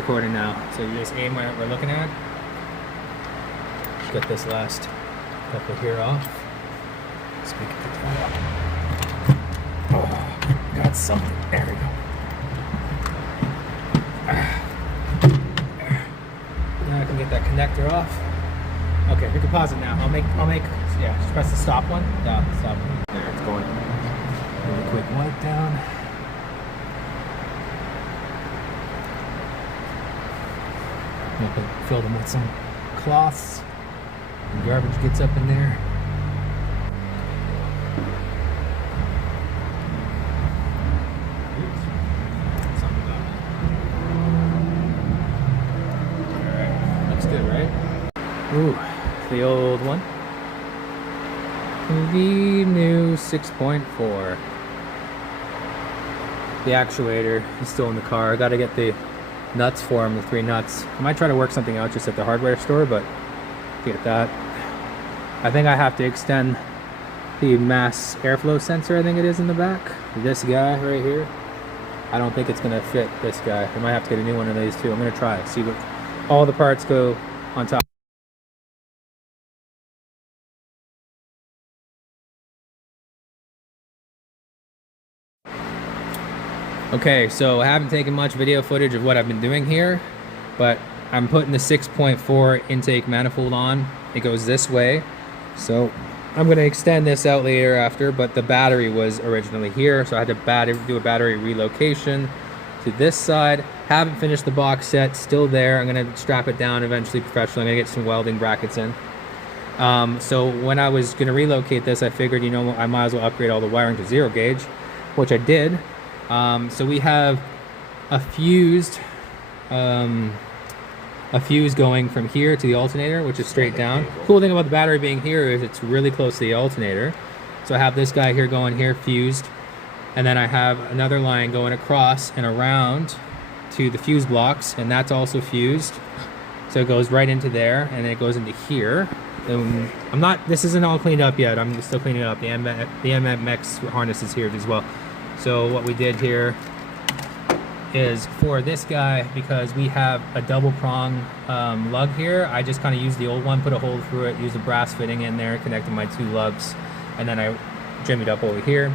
Recording now, so you just aim where we're looking at. Get this last couple here off. Speak at the top. Oh, got something. There we go. Now I can get that connector off. Okay, we can pause it now. I'll make. Yeah, just press the stop one. Yeah, stop one. There, it's going. Really quick wipe down. Fill them with some cloths. The garbage gets up in there. Alright, looks good, right? Ooh, the old one. The new 6.4. The actuator is still in the car. I gotta get the nuts for him, the 3 nuts. I might try to work something out just at the hardware store, but get that. I think I have to extend the mass airflow sensor, I think it is in the back. This guy right here. I don't think it's gonna fit this guy. I might have to get a new one of these too. I'm gonna try it, see what all the parts go on top. Okay, so I haven't taken much video footage of what I've been doing here, but I'm putting the 6.4 intake manifold on. It goes this way, so I'm going to extend this out later after, but the battery was originally here, so I had to do a battery relocation to this side. Haven't finished the box set, still there. I'm going to strap it down eventually professionally. I'm going to get some welding brackets in. So when I was going to relocate this, I figured, you know, I might as well upgrade all the wiring to 0 gauge, which I did. So we have a fuse going from here to the alternator, which is straight down. Cool thing about the battery being here is it's really close to the alternator. So I have this guy here going here fused, and then I have another line going across and around to the fuse blocks, and that's also fused. So it goes right into there, and then it goes into here. This isn't all cleaned up yet. I'm still cleaning it up. The MMX harness is here as well. So what we did here is for this guy, because we have a double prong lug here, I just kind of used the old one, put a hole through it, used a brass fitting in there, connected my 2 lugs, and then I jimmied up over here.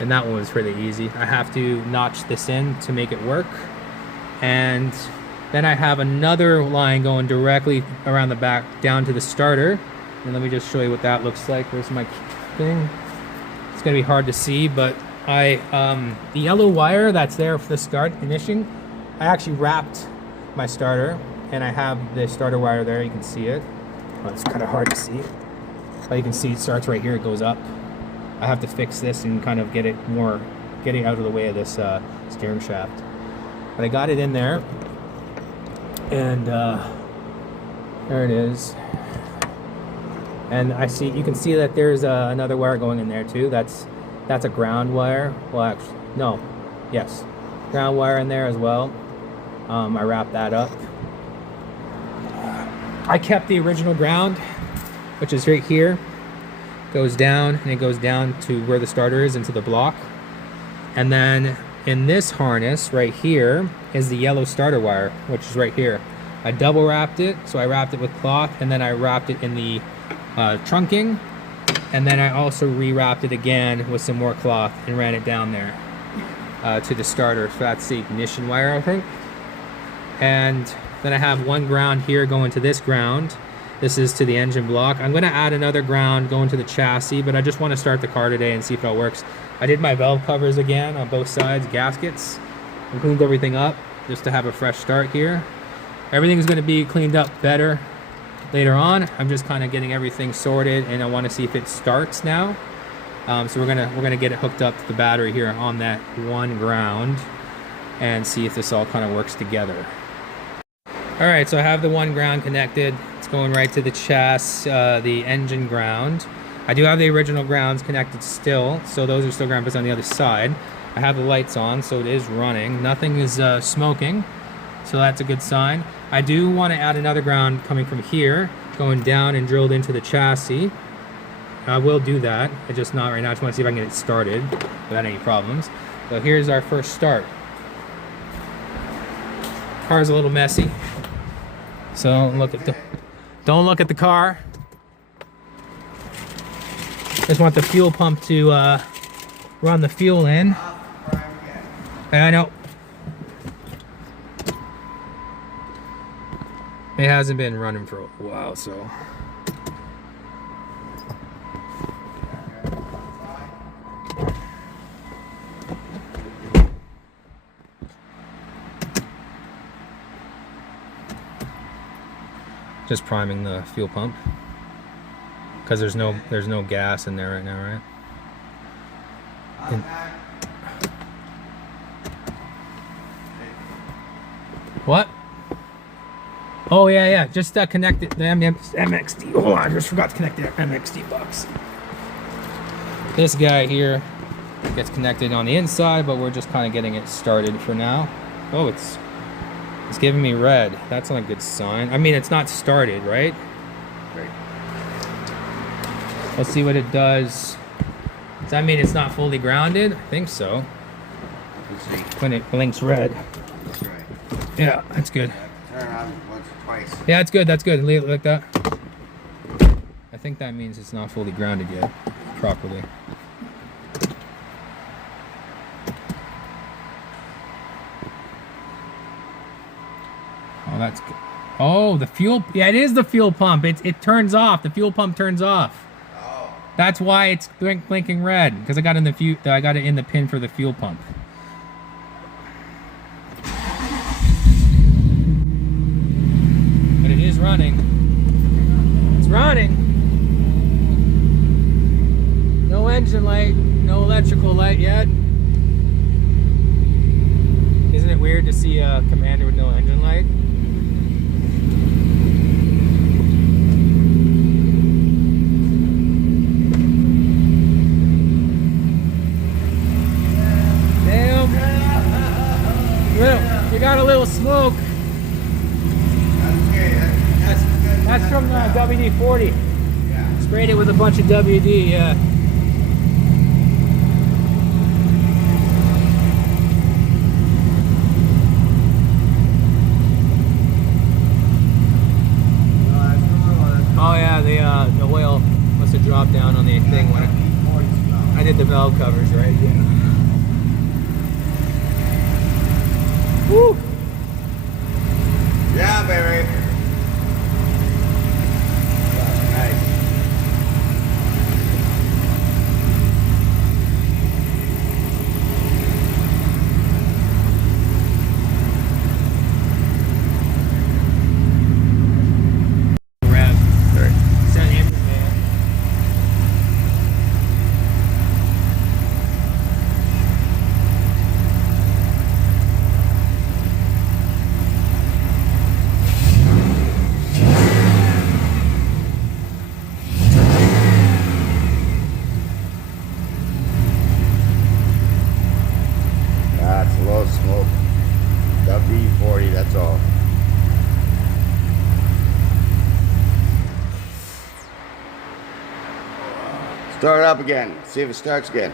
And that one was pretty easy. I have to notch this in to make it work. And then I have another line going directly around the back down to the starter. And let me just show you what that looks like. Where's my thing? It's gonna be hard to see, but the yellow wire that's there for the start ignition, I actually wrapped my starter, and I have the starter wire there. You can see it. Oh, it's kind of hard to see, but you can see it starts right here. It goes up. I have to fix this and kind of get it out of the way of this steering shaft. But I got it in there, and there it is. And you can see that there's another wire going in there too. That's a ground wire. Well, actually, no. Yes. Ground wire in there as well. I wrapped that up. I kept the original ground, which is right here. Goes down, and it goes down to where the starter is, into the block. And then in this harness right here is the yellow starter wire, which is right here. I double wrapped it, so I wrapped it with cloth, and then I wrapped it in the trunking. And then I also rewrapped it again with some more cloth and ran it down there to the starter. So that's the ignition wire, I think. And then I have one ground here going to this ground. This is to the engine block. I'm gonna add another ground going to the chassis, but I just wanna start the car today and see if it all works. I did my valve covers again on both sides, gaskets, and cleaned everything up just to have a fresh start here. Everything's gonna be cleaned up better later on. I'm just kind of getting everything sorted, and I want to see if it starts now. So we're gonna get it hooked up to the battery here on that one ground and see if this all kind of works together. All right, so I have the one ground connected. It's going right to the chassis, the engine ground. I do have the original grounds connected still, so those are still ground, but on the other side. I have the lights on, so it is running. Nothing is smoking, so that's a good sign. I do want to add another ground coming from here, going down and drilled into the chassis. I will do that. It's just not right now. I just want to see if I can get it started without any problems. So here's our first start. Car's a little messy. So don't look at the car. Just want the fuel pump to run the fuel in. I know. It hasn't been running for a while, so. Just priming the fuel pump because there's no gas in there right now, right? And what? Oh yeah, just connect it, the MXD. Hold on, I just forgot to connect the MXD box. This guy here gets connected on the inside, but we're just kind of getting it started for now. Oh, it's giving me red. That's not a good sign. I mean, it's not started, right? Right. Let's see what it does. Does that mean it's not fully grounded? I think so. Let's see. When it blinks red. That's right. Yeah, that's good. Turn on once or twice. Yeah, that's good. That's good. Leave it like that. I think that means it's not fully grounded yet, properly. Oh, that's good. Oh, the fuel. Yeah, it is the fuel pump. It turns off. The fuel pump turns off. Oh. That's why it's blinking red, because I got it in the pin for the fuel pump. But it is running. It's running. No engine light, no electrical light yet. Isn't it weird to see a Commander with no engine light? You got a little smoke. That's from the WD-40. Yeah. Sprayed it with a bunch of WD, yeah. Oh yeah, the oil must have dropped down on the thing when I did the valve covers, right? Yeah. Woo! Yeah, baby. Nice. Rev. Sorry. Set him there. That's low smoke. W40, that's all. Start it up again. See if it starts again.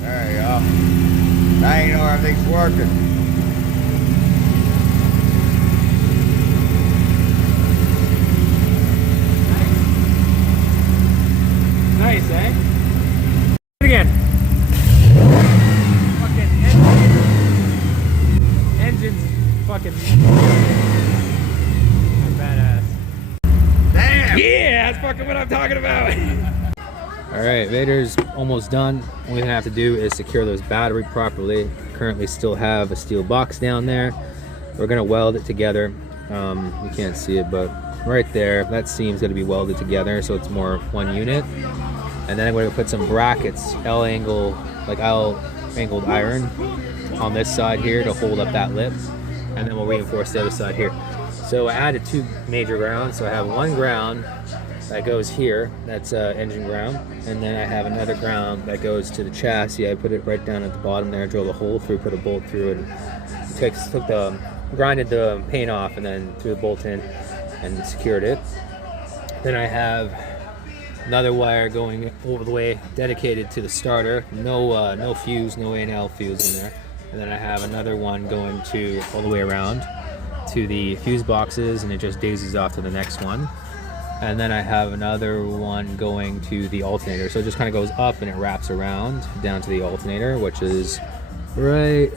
There you go. Now you know everything's working. Nice, eh? Do it again. Fucking engine's fucking badass. Damn! Yeah, that's fucking what I'm talking about. All right, Vader's almost done. What we're gonna have to do is secure those battery properly. Currently still have a steel box down there. We're gonna weld it together. You can't see it, but right there, that seam's gonna be welded together so it's more one unit. And then I'm going to put some brackets, L-angled iron on this side here to hold up that lip. And then we'll reinforce the other side here. So I added two major grounds. So I have one ground that goes here, that's engine ground. And then I have another ground that goes to the chassis. I put it right down at the bottom there, drilled a hole through, put a bolt through, and grinded the paint off and then threw the bolt in and secured it. Then I have Another wire going over the way dedicated to the starter. No fuse, no A&L fuse in there. And then I have another one going to all the way around to the fuse boxes, and it just daisies off to the next one. And then I have another one going to the alternator. So it just kind of goes up and it wraps around down to the alternator, which is right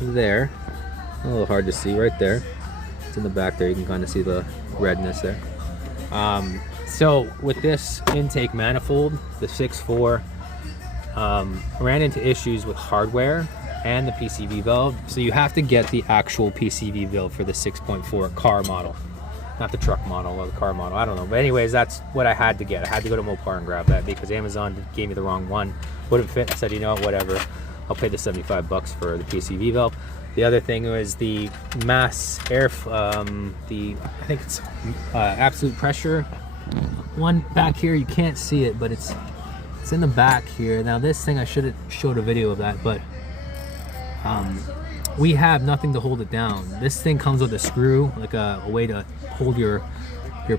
there. A little hard to see right there. It's in the back there. You can kind of see the redness there. So with this intake manifold, the 6.4, I ran into issues with hardware and the PCV valve. So you have to get the actual PCV valve for the 6.4 car model. Not the truck model or the car model, I don't know. But anyways, that's what I had to get. I had to go to Mopar and grab that because Amazon gave me the wrong one. Wouldn't fit. I said, you know what, whatever. I'll pay the 75 bucks for the PCV valve. The other thing was the mass air, I think it's absolute pressure. One back here, you can't see it, but it's in the back here. Now this thing, I should have showed a video of that, but we have nothing to hold it down. This thing comes with a screw, like a way to hold your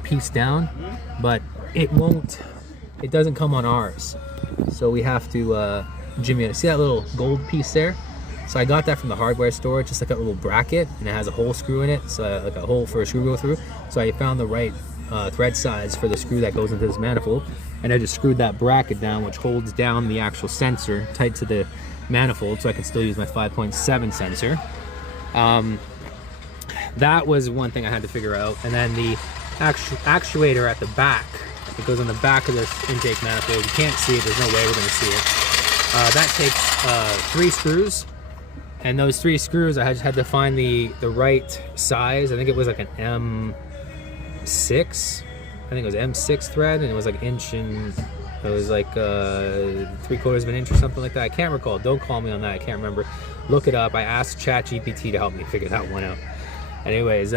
piece down, but it doesn't come on ours. So we have to jimmy it. See that little gold piece there? So I got that from the hardware store. It's just like a little bracket, and it has a hole screw in it, so like a hole for a screw to go through. So I found the right thread size for the screw that goes into this manifold, and I just screwed that bracket down, which holds down the actual sensor tight to the manifold, so I can still use my 5.7 sensor. That was one thing I had to figure out. And then the actuator at the back, it goes on the back of this intake manifold. You can't see it, there's no way we're going to see it. That takes 3 screws, and those 3 screws I just had to find the right size. I think it was like an M6. I think it was M6 thread, and it was like inch and it was like 3/4 of an inch or something like that. I can't recall. Don't call me on that. I can't remember. Look it up. I asked ChatGPT to help me figure that one out. Anyways,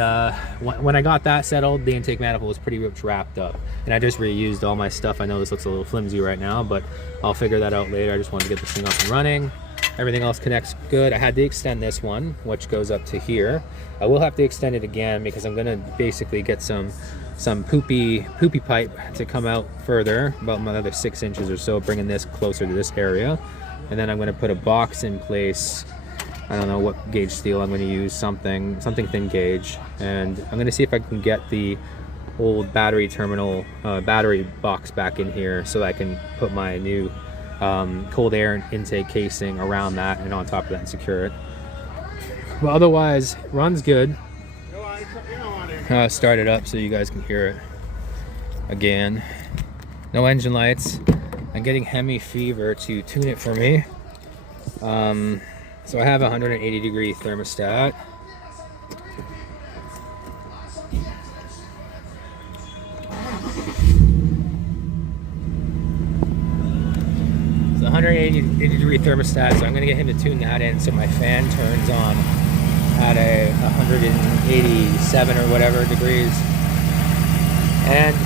when I got that settled, the intake manifold was pretty much wrapped up, and I just reused all my stuff. I know this looks a little flimsy right now, but I'll figure that out later. I just wanted to get this thing up and running. Everything else connects good. I had to extend this one, which goes up to here. I will have to extend it again because I'm gonna basically get some poopy pipe to come out further, about another 6 inches or so, bringing this closer to this area. And then I'm gonna put a box in place. I don't know what gauge steel I'm gonna use, something thin gauge. And I'm gonna see if I can get the old battery terminal, battery box back in here so that I can put my new cold air intake casing around that and on top of that and secure it. But otherwise, runs good. Start it up so you guys can hear it again. No engine lights. I'm getting Hemi Fever to tune it for me. So I have a 180-degree thermostat. It's a 180-degree thermostat, so I'm gonna get him to tune that in so my fan turns on at a 187 or whatever degrees, and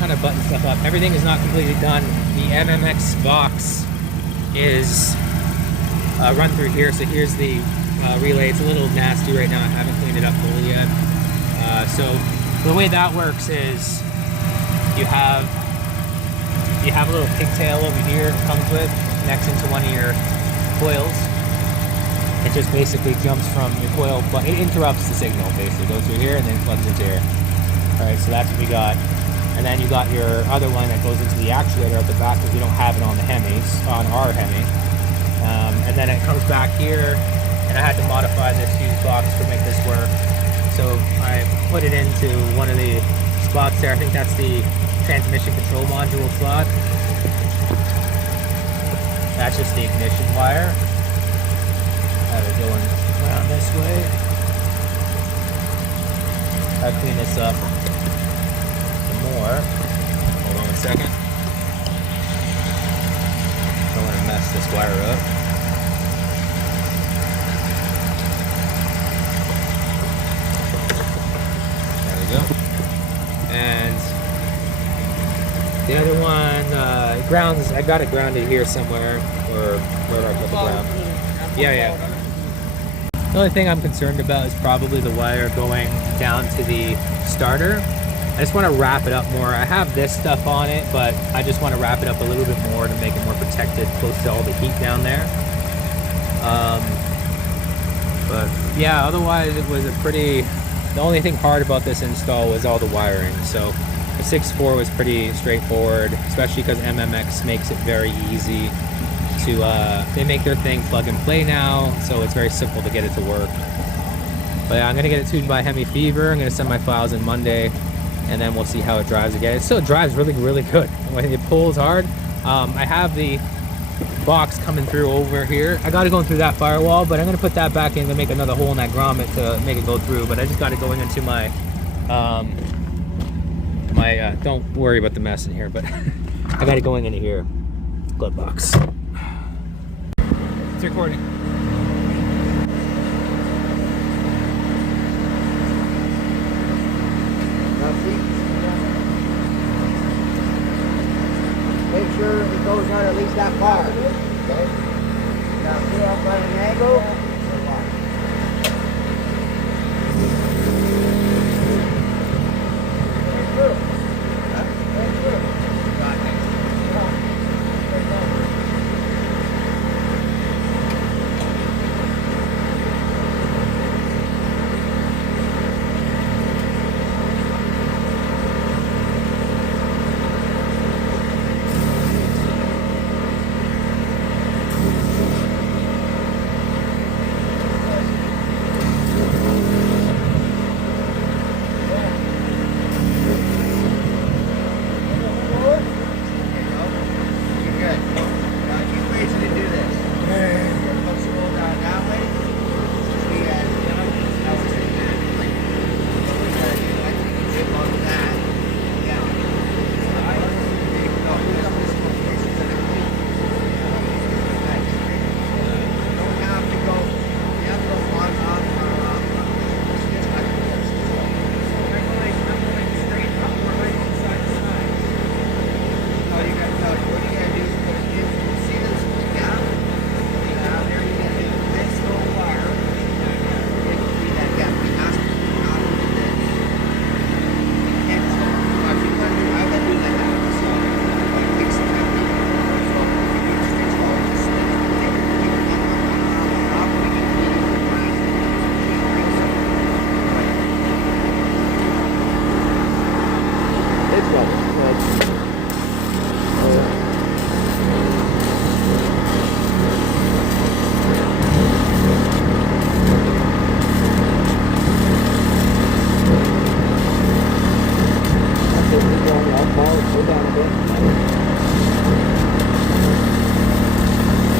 kind of button stuff up. Everything is not completely done. The MMX box is run through here, so here's the relay. It's a little nasty right now. I haven't cleaned it up fully yet. So the way that works is you have a little pigtail over here it comes with, connects into one of your coils. It just basically jumps from your coil, but it interrupts the signal basically. It goes through here and then plugs into here. Alright, so that's what we got. And then you got your other one that goes into the actuator at the back because we don't have it on the Hemis, on our Hemi. And then it comes back here, and I had to modify this fuse box to make this work. So I put it into one of the spots there. I think that's the transmission control module slot. That's just the ignition wire. Have it going around this way. I'll clean this up some more. Hold on a second. Don't want to mess this wire up. There we go. And the other one, grounds, I got it grounded here somewhere, or wherever I put the ground. Yeah. The only thing I'm concerned about is probably the wire going down to the starter. I just want to wrap it up more. I have this stuff on it, but I just want to wrap it up a little bit more to make it more protected, close to all the heat down there. But yeah, otherwise it was a pretty, the only thing hard about this install was all the wiring. So the 6.4 was pretty straightforward, especially because MMX makes it very easy to, they make their thing plug and play now, so it's very simple to get it to work. But yeah, I'm gonna get it tuned by Hemi Fever. I'm gonna send my files in Monday, and then we'll see how it drives again. It still drives really, really good. When it pulls hard, I have the box coming through over here. I got it going through that firewall, but I'm gonna put that back in to make another hole in that grommet to make it go through. But I just got it going into my, don't worry about the mess in here, but I got it going into here. Glove box. It's recording. Make sure it goes out at least that far. Okay? Now put it up at an angle.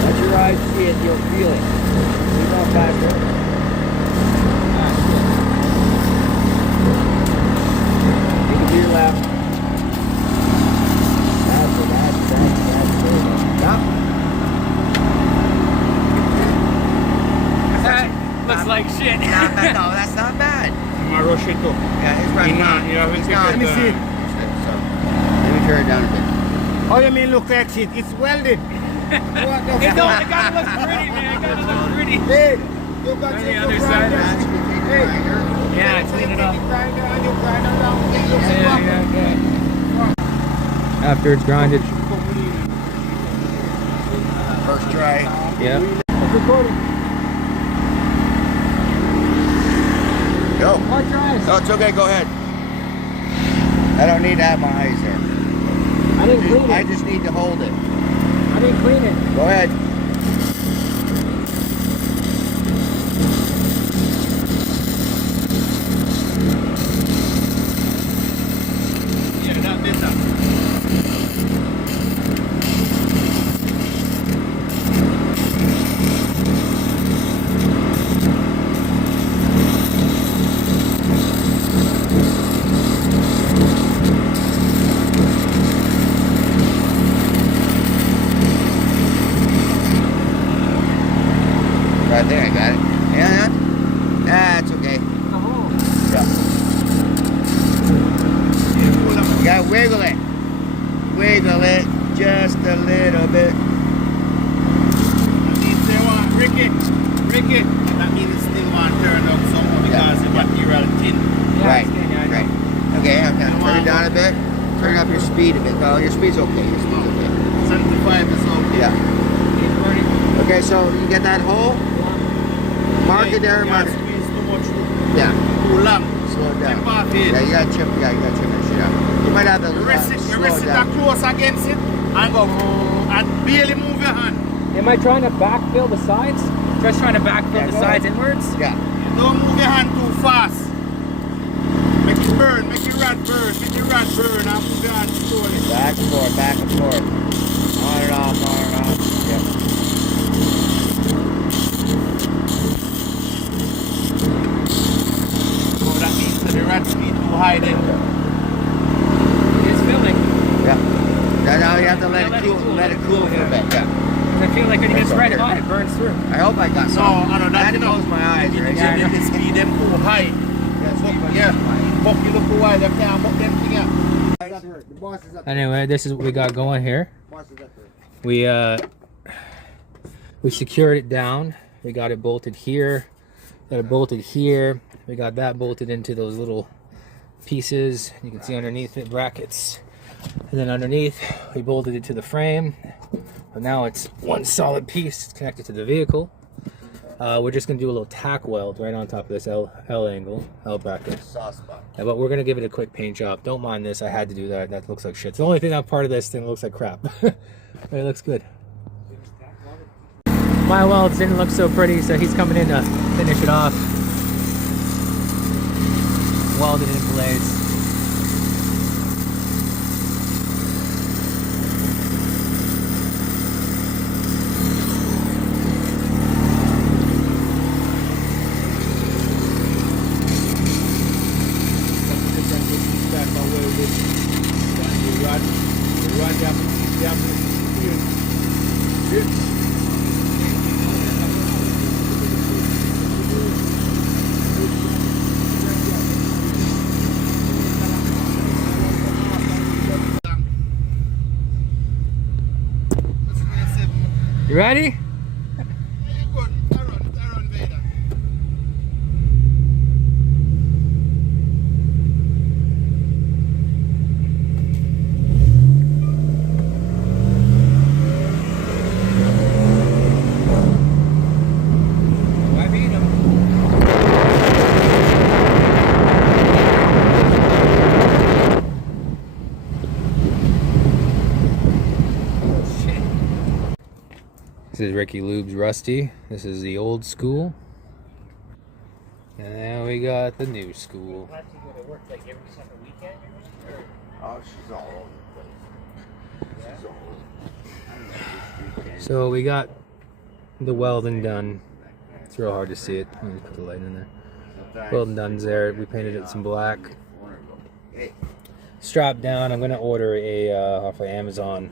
Let your eyes see it, you'll feel it. Keep on backward. You can do your left. That's it, that's it. Stop. That looks like shit. Not bad. No, that's not bad. Yeah, it's right now. Let me see. Let me turn it down a bit. Oh, you mean look like shit? It's welded. What the It fuck? gotta look pretty, man. It gotta look pretty. Hey, you got On to the other side. Yeah, clean it up. After it's grinded. First try. Yeah. It's recording. Go. Watch your eyes. No, it's okay. Go ahead. I don't need to have my eyes there. I didn't clean I it. just need to hold it. I didn't clean it. Go ahead. Right there, I got it. Yeah, that's okay. Yeah. You gotta wiggle it. Wiggle it just a little bit. Rick it. That means it's still one turn up somewhere because it got here out of tin. Right, right. Okay, I'm done. down a bit. Turn up your speed a bit. No, your speed's okay. Your speed's okay. 75 is okay. Yeah. Okay, so you get that hole? Mark it there, mark it. Squeeze too much. Yeah. Too long. Slow it down. Tip off it. Yeah, you gotta chip that shit out. You might have to You rest it slow it that down. close against it and go and barely move your hand. Am I trying to backfill the sides? Just trying to backfill the sides inwards? Yeah. Don't move your hand too fast. Make it burn, make your rod burn, make your rod burn and move your hand slowly. Back and forth, back and forth. On and off, on and off. Yeah. So that means that the rod speed too high then. It's filling. Yeah. Now you have to let it cool for a bit. Yeah. I feel like when it gets That's red okay. hot, it burns through. I hope I got No, some. I know I that's had to enough. close my eyes. You Right? can the speed them too high. Yeah. Buck you look a while, they can't buck them thing up. The boss is up Anyway, this is what we got going here. there. Boss is up there. We secured it down. We got it bolted here. Got it bolted here. We got that bolted into those little pieces. You can see underneath it brackets. And then underneath, we bolted it to the frame. But now it's one solid piece connected to the vehicle. We're just gonna do a little tack weld right on top of this L angle, L bracket. Soft spot. Yeah, but we're gonna give it a quick paint job. Don't mind this. I had to do that. That looks like shit. It's the only thing that part of this thing looks like crap. But it looks good. My welds didn't look so pretty, so he's coming in to finish it off. Weld it in place. You ready? This is Ricky Lube's Rusty. This is the old school. And then we got the new school. Oh, she's all over the place. She's all over. So we got the welding done. It's real hard to see it. Let me put the light in there. Welding done's there. We painted it some black. Strap down. I'm gonna order a off of Amazon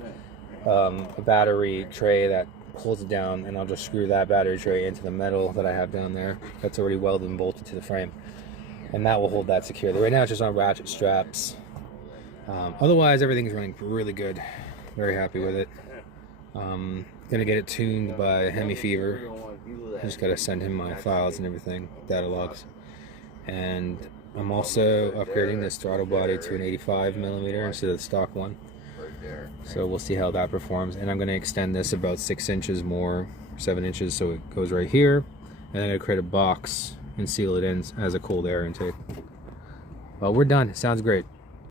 a battery tray that holds it down, and I'll just screw that battery tray into the metal that I have down there. That's already welded and bolted to the frame, and that will hold that securely. Right now it's just on ratchet straps. Otherwise everything's running really good. Very happy with it. Gonna get it tuned by Hemi Fever. I just gotta send him my files and everything, data logs. And I'm also upgrading this throttle body to an 85mm instead of the stock one. So we'll see how that performs. And I'm gonna extend this about 6 inches more, 7 inches, so it goes right here. And I'm gonna create a box and seal it in as a cold air intake. Well, we're done. Sounds great.